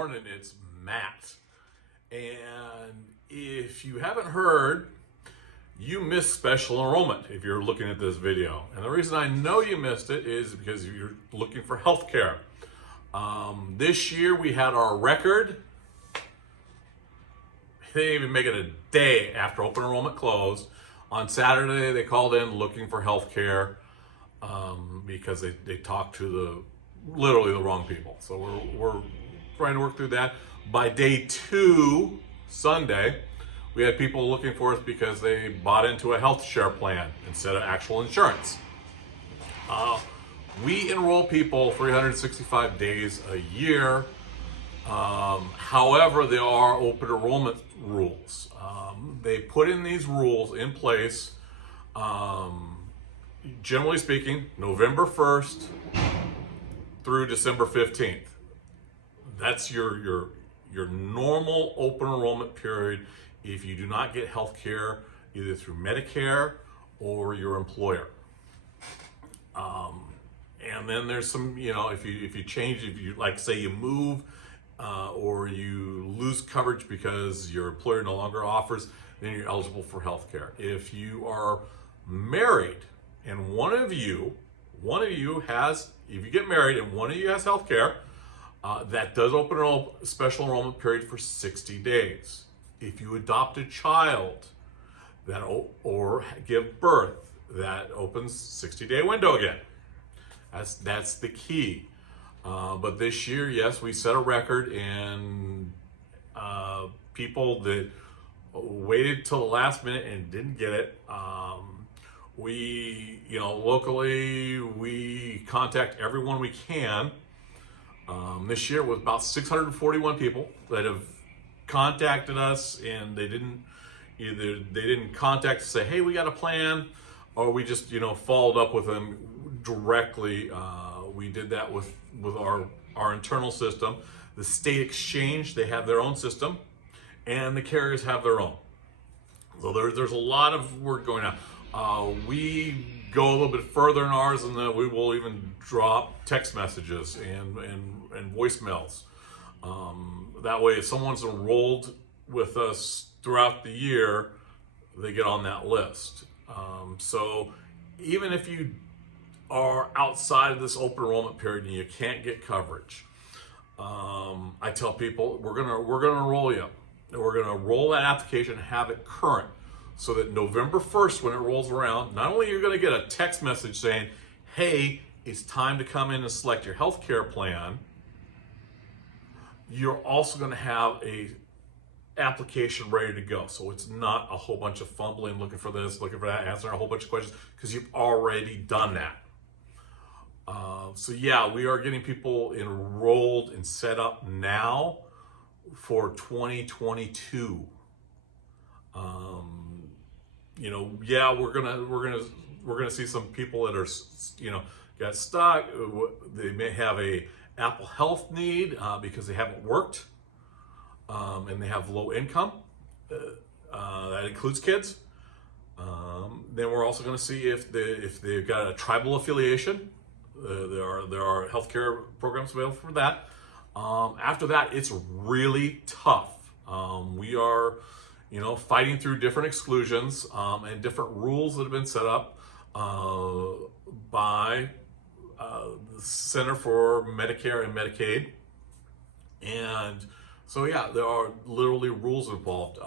morning, it's Matt. And if you haven't heard, you missed special enrollment if you're looking at this video. And the reason I know you missed it is because you're looking for health care. This year we had our record. They didn't even make it a day after open enrollment closed. On Saturday, they called in looking for health care because they talked to literally the wrong people. So we're trying to work through that. By day 2, Sunday, we had people looking for us because they bought into a health share plan instead of actual insurance. We enroll people 365 days a year. However, there are open enrollment rules. They put in these rules in place, generally speaking, November 1st through December 15th. That's your normal open enrollment period if you do not get health care either through Medicare or your employer. And then there's some, if you change, if you like, say you move or you lose coverage because your employer no longer offers, then you're eligible for health care. If you are married and one of you has, if you get married and one of you has health care, that does open a special enrollment period for 60 days. If you adopt a child or give birth, that opens 60-day window again. That's the key. But this year, yes, we set a record, and people that waited till the last minute and didn't get it, we, locally, we contact everyone we can. This year was about 641 people that have contacted us, and they didn't contact to say, hey, we got a plan, or we just followed up with them directly. We did that with our internal system. The state exchange, they have their own system, and the carriers have their own. So there's a lot of work going on. We go a little bit further in ours, and then we will even drop text messages and voicemails. That way, if someone's enrolled with us throughout the year, they get on that list. So even if you are outside of this open enrollment period and you can't get coverage, I tell people we're gonna enroll you. We're gonna roll that application and have it current, so that November 1st, when it rolls around, not only you're gonna get a text message saying, hey, it's time to come in and select your health care plan, you're also gonna have a application ready to go. So it's not a whole bunch of fumbling, looking for this, looking for that, answering a whole bunch of questions, because you've already done that. So yeah, we are getting people enrolled and set up now for 2022. Yeah, we're gonna see some people that are, got stuck. They may have a Apple Health need because they haven't worked, and they have low income. That includes kids. Then we're also going to see if they've got a tribal affiliation. There are healthcare programs available for that. After that, it's really tough. We are, fighting through different exclusions and different rules that have been set up by the Center for Medicare and Medicaid. And so yeah, there are literally rules involved.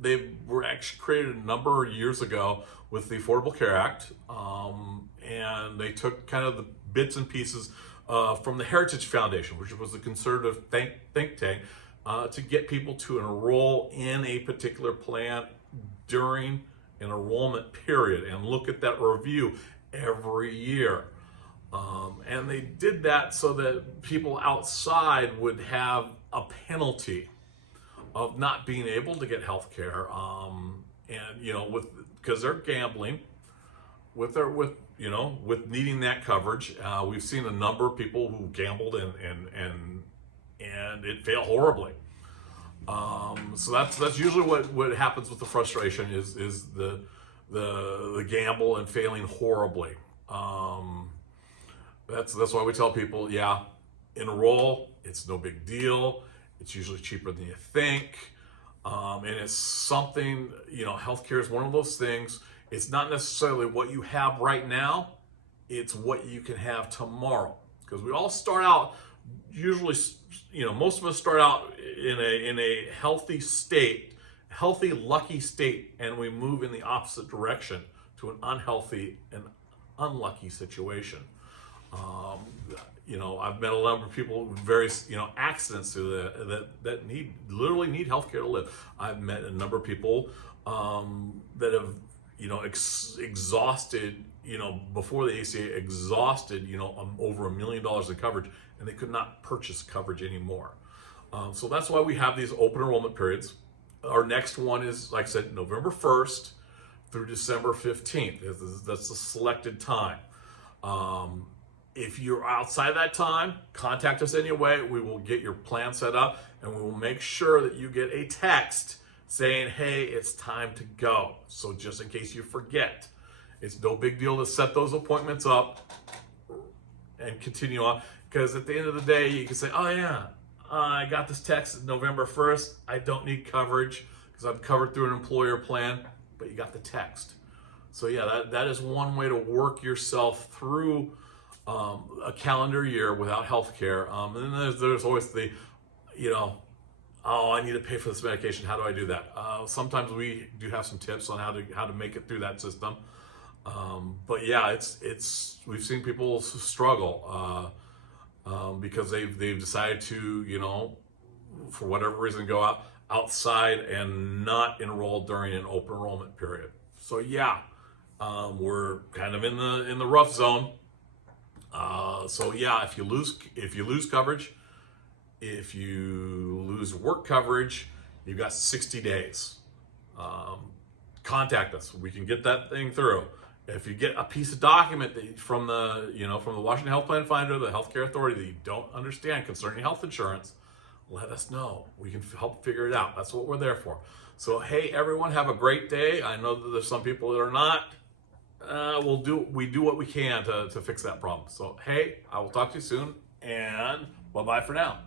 They were actually created a number of years ago with the Affordable Care Act, and they took kind of the bits and pieces from the Heritage Foundation, which was a conservative think tank, to get people to enroll in a particular plan during an enrollment period and look at that review every year. And they did that so that people outside would have a penalty of not being able to get health care, and because they're gambling with needing that coverage. We've seen a number of people who gambled and it failed horribly. So that's usually what happens with the frustration is the gamble and failing horribly. That's why we tell people, yeah, enroll. It's no big deal. It's usually cheaper than you think. And it's something, healthcare is one of those things. It's not necessarily what you have right now. It's what you can have tomorrow. Because we all start out, usually, most of us start out in a healthy state, healthy, lucky state, and we move in the opposite direction to an unhealthy and unlucky situation. I've met a number of people with various, accidents that literally need healthcare to live. I've met a number of people that have, exhausted, before the ACA, exhausted, over $1 million in coverage, and they could not purchase coverage anymore. So that's why we have these open enrollment periods. Our next one is, like I said, November 1st through December 15th. That's the selected time. If you're outside that time, contact us anyway. We will get your plan set up, and we will make sure that you get a text saying, hey, it's time to go. So just in case you forget, it's no big deal to set those appointments up and continue on. Because at the end of the day, you can say, oh yeah, I got this text November 1st. I don't need coverage because I'm covered through an employer plan, but you got the text. So yeah, that is one way to work yourself through a calendar year without health care. And then there's always the, I need to pay for this medication. How do I do that? Sometimes we do have some tips on how to make it through that system. But yeah, we've seen people struggle because they've decided to, for whatever reason, go outside and not enroll during an open enrollment period. So yeah, we're kind of in the rough zone. So yeah, if you lose coverage, if you lose work coverage, you've got 60 days. Contact us. We can get that thing through. If you get a piece of document from the Washington Healthplanfinder, the healthcare authority, that you don't understand concerning health insurance, let us know. We can help figure it out. That's what we're there for. So hey, everyone, have a great day. I know that there's some people that are not. We do what we can to fix that problem. So hey, I will talk to you soon, and bye-bye for now.